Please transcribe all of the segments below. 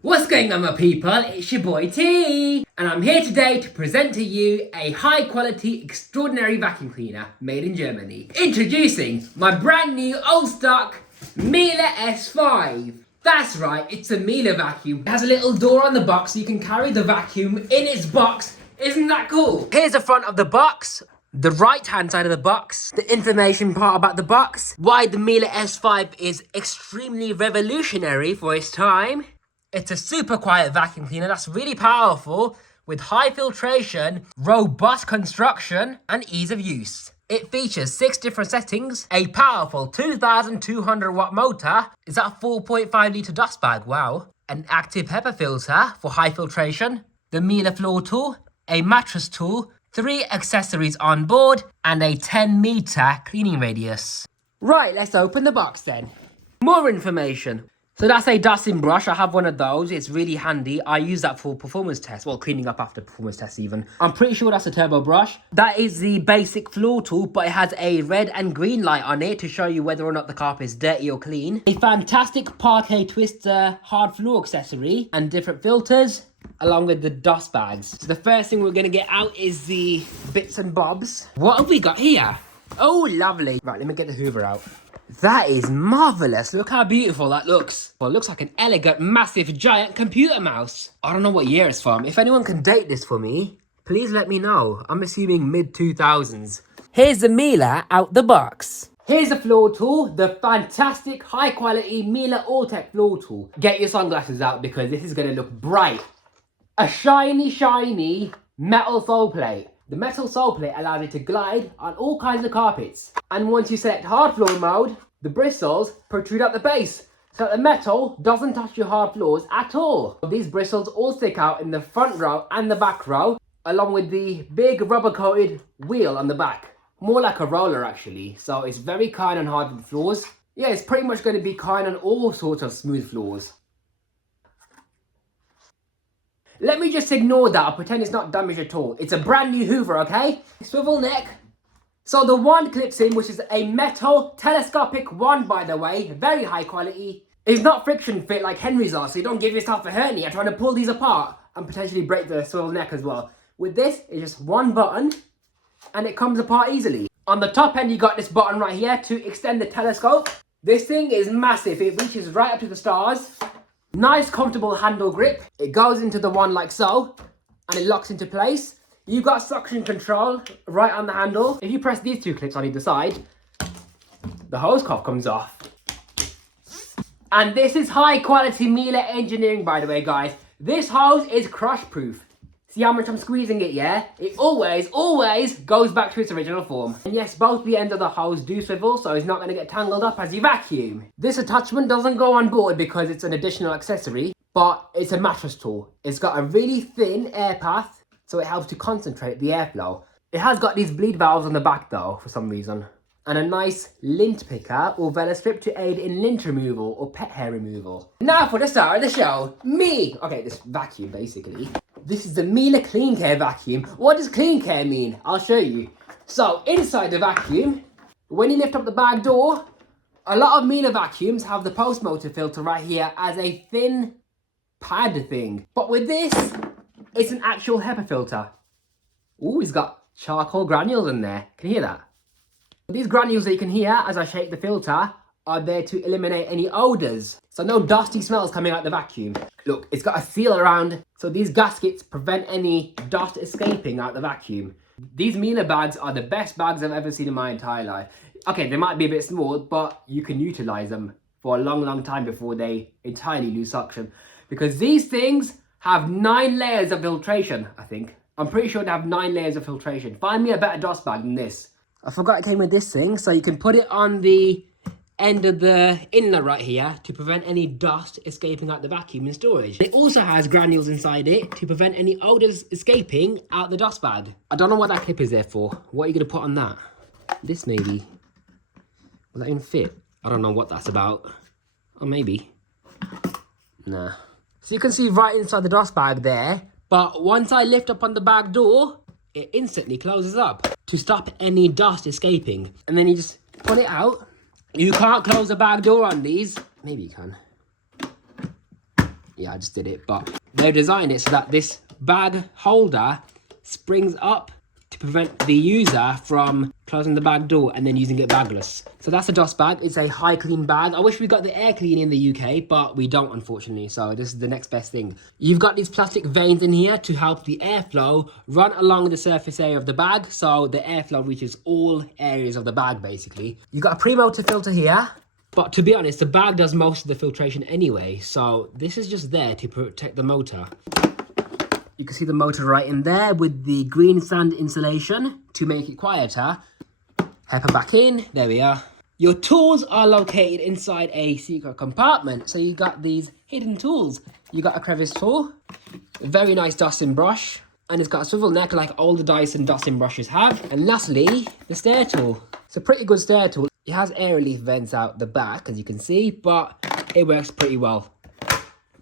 What's going on, my people? It's your boy T, and I'm here today to present to you a high quality, extraordinary vacuum cleaner made in Germany. Introducing my brand new old stock Miele S5. That's right, it's a Miele vacuum. It has a little door on the box so you can carry the vacuum in its box. Isn't that cool? Here's the front of the box. The right hand side of the box, the information part about the box, why the Miele S5 is extremely revolutionary for its time. It's a super quiet vacuum cleaner that's really powerful with high filtration, robust construction, and ease of use. It features 6 different settings, a powerful 2,200 watt motor, is that a 4.5 litre dust bag, wow, an active HEPA filter for high filtration, the Miele floor tool, a mattress tool, 3 accessories on board, and a 10 metre cleaning radius. Right, let's open the box then. More information. So that's a dusting brush. I have one of those. It's really handy. I use that for performance tests. Well, cleaning up after performance tests even. I'm pretty sure that's a turbo brush. That is the basic floor tool, but it has a red and green light on it to show you whether or not the carpet is dirty or clean. A fantastic parquet twister hard floor accessory and different filters, along with the dust bags. So the first thing we're going to get out is the bits and bobs. What have we got here? Oh, lovely. Right, let me get the Hoover out. That is marvellous. Look how beautiful that looks. Well, it looks like an elegant, massive, giant computer mouse. I don't know what year it's from. If anyone can date this for me, please let me know. I'm assuming mid-2000s. Here's the Miele out the box. Here's the floor tool, the fantastic, high-quality Miele All-Tech floor tool. Get your sunglasses out because this is going to look bright. A shiny, shiny metal sole plate. The metal sole plate allows it to glide on all kinds of carpets. And once you select hard floor mode, the bristles protrude at the base, so that the metal doesn't touch your hard floors at all. These bristles all stick out in the front row and the back row, along with the big rubber coated wheel on the back. More like a roller actually, so it's very kind on hard floors. Yeah, it's pretty much going to be kind on all sorts of smooth floors. Let me just ignore that. I'll pretend it's not damaged at all. It's a brand new Hoover, okay? Swivel neck. So the wand clips in, which is a metal telescopic wand, by the way. Very high quality. It's not friction fit like Henry's are, so you don't give yourself a hernia trying to pull these apart and potentially break the swivel neck as well. With this, it's just one button and it comes apart easily. On the top end, you got this button right here to extend the telescope. This thing is massive. It reaches right up to the stars. Nice comfortable handle grip. It goes into the wand like so and it locks into place. You've got suction control right on the handle. If you press these 2 clips on either side, the hose cuff comes off. And this is high quality Miele engineering, by the way, guys. This hose is crush proof. See how much I'm squeezing it, yeah? It always goes back to its original form. And yes, both the ends of the hose do swivel, so it's not going to get tangled up as you vacuum. This attachment doesn't go on board because it's an additional accessory, but it's a mattress tool. It's got a really thin air path, so it helps to concentrate the airflow. It has got these bleed valves on the back though, for some reason. And a nice lint picker or vela strip to aid in lint removal or pet hair removal. Now for the star of the show, me! Okay, this vacuum basically. This is the Miele Clean Care vacuum. What does clean care mean? I'll show you. So inside the vacuum, when you lift up the bag door, a lot of Miele vacuums have the post motor filter right here as a thin pad thing. But with this, it's an actual HEPA filter. Ooh, it's got charcoal granules in there. Can you hear that? These granules that you can hear as I shake the filter are there to eliminate any odours. So no dusty smells coming out the vacuum. Look, it's got a seal around, so these gaskets prevent any dust escaping out the vacuum. These Miele bags are the best bags I've ever seen in my entire life. Okay, they might be a bit small, but you can utilise them for a long time before they entirely lose suction. Because these things have 9 layers of filtration, I think. I'm pretty sure they have 9 layers of filtration. Find me a better dust bag than this. I forgot it came with this thing, so you can put it on the end of the inlet right here to prevent any dust escaping out the vacuum in storage. It also has granules inside it to prevent any odours escaping out the dust bag. I don't know what that clip is there for. What are you going to put on that? This maybe. Will that even fit? I don't know what that's about. Or maybe. Nah. So you can see right inside the dust bag there. But once I lift up on the bag door, it instantly closes up to stop any dust escaping. And then you just pull it out. You can't close the bag door on these. Maybe you can. Yeah, I just did it. But they've designed it so that this bag holder springs up to prevent the user from closing the bag door and then using it bagless. So that's a dust bag. It's a high clean bag. I wish we got the air clean in the UK, but we don't, unfortunately. So this is the next best thing. You've got these plastic veins in here to help the airflow run along the surface area of the bag, so the airflow reaches all areas of the bag, basically. You've got a pre-motor filter here. But to be honest, the bag does most of the filtration anyway, so this is just there to protect the motor. You can see the motor right in there with the green sand insulation to make it quieter. Pepper back in, there we are. Your tools are located inside a secret compartment. So you got these hidden tools. You got a crevice tool, a very nice dusting brush, and it's got a swivel neck like all the Dyson dusting brushes have. And lastly, the stair tool. It's a pretty good stair tool. It has air relief vents out the back, as you can see, but it works pretty well.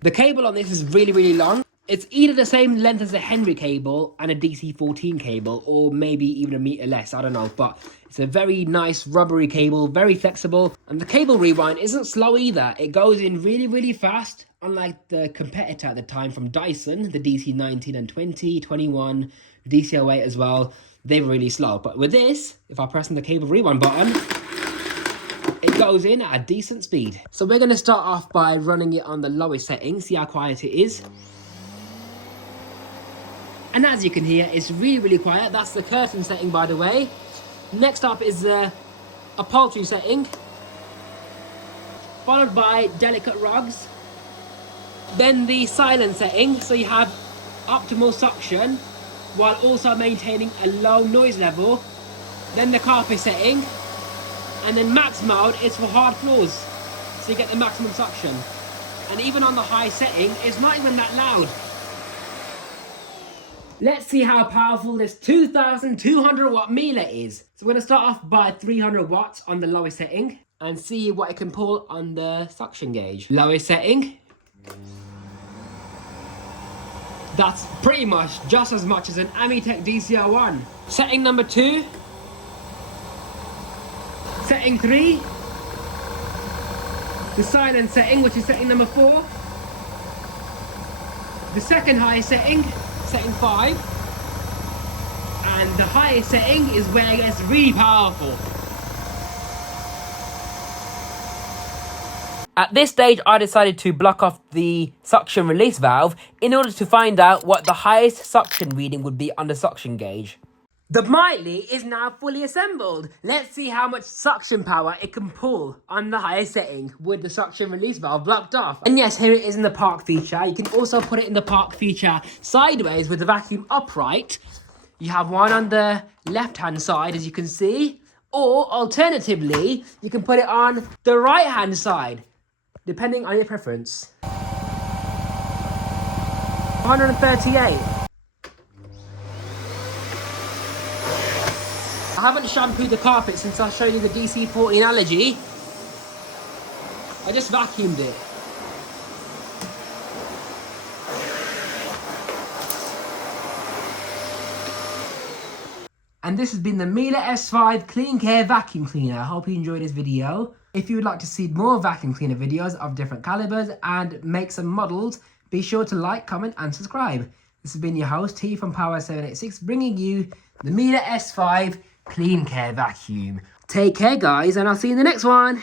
The cable on this is really, really long. It's either the same length as a Henry cable and a DC-14 cable, or maybe even a meter less, I don't know. But it's a very nice rubbery cable, very flexible. And the cable rewind isn't slow either. It goes in really, really fast, unlike the competitor at the time from Dyson, the DC-19 and 20, 21, the DC-08 as well. They were really slow. But with this, if I press on the cable rewind button, it goes in at a decent speed. So we're going to start off by running it on the lowest setting, see how quiet it is. And as you can hear, it's really, really quiet. That's the curtain setting, by the way. Next up is the upholstery setting, followed by delicate rugs. Then the silent setting, so you have optimal suction while also maintaining a low noise level. Then the carpet setting, and then max mode is for hard floors, so you get the maximum suction. And even on the high setting, it's not even that loud. Let's see how powerful this 2,200 watt Miele is. So we're going to start off by 300 watts on the lowest setting and see what it can pull on the suction gauge. Lowest setting. That's pretty much just as much as an Amitech DC-01. Setting number 2. Setting 3. The silent setting, which is setting number 4. The second highest setting, setting 5. And the highest setting is where it gets really powerful. At this stage, I decided to block off the suction release valve in order to find out what the highest suction reading would be on the suction gauge. The Miele is now fully assembled. Let's see how much suction power it can pull on the highest setting with the suction release valve blocked off. And yes, here it is in the park feature. You can also put it in the park feature sideways with the vacuum upright. You have one on the left-hand side, as you can see. Or alternatively, you can put it on the right-hand side, depending on your preference. 138. I haven't shampooed the carpet since I showed you the DC-14 allergy. I just vacuumed it. And this has been the Miele S5 Clean Care Vacuum Cleaner. I hope you enjoyed this video. If you would like to see more vacuum cleaner videos of different calibers and make some models, be sure to like, comment and subscribe. This has been your host, T from Power 786, bringing you the Miele S5 Clean Care Vacuum. Take care, guys, and I'll see you in the next one.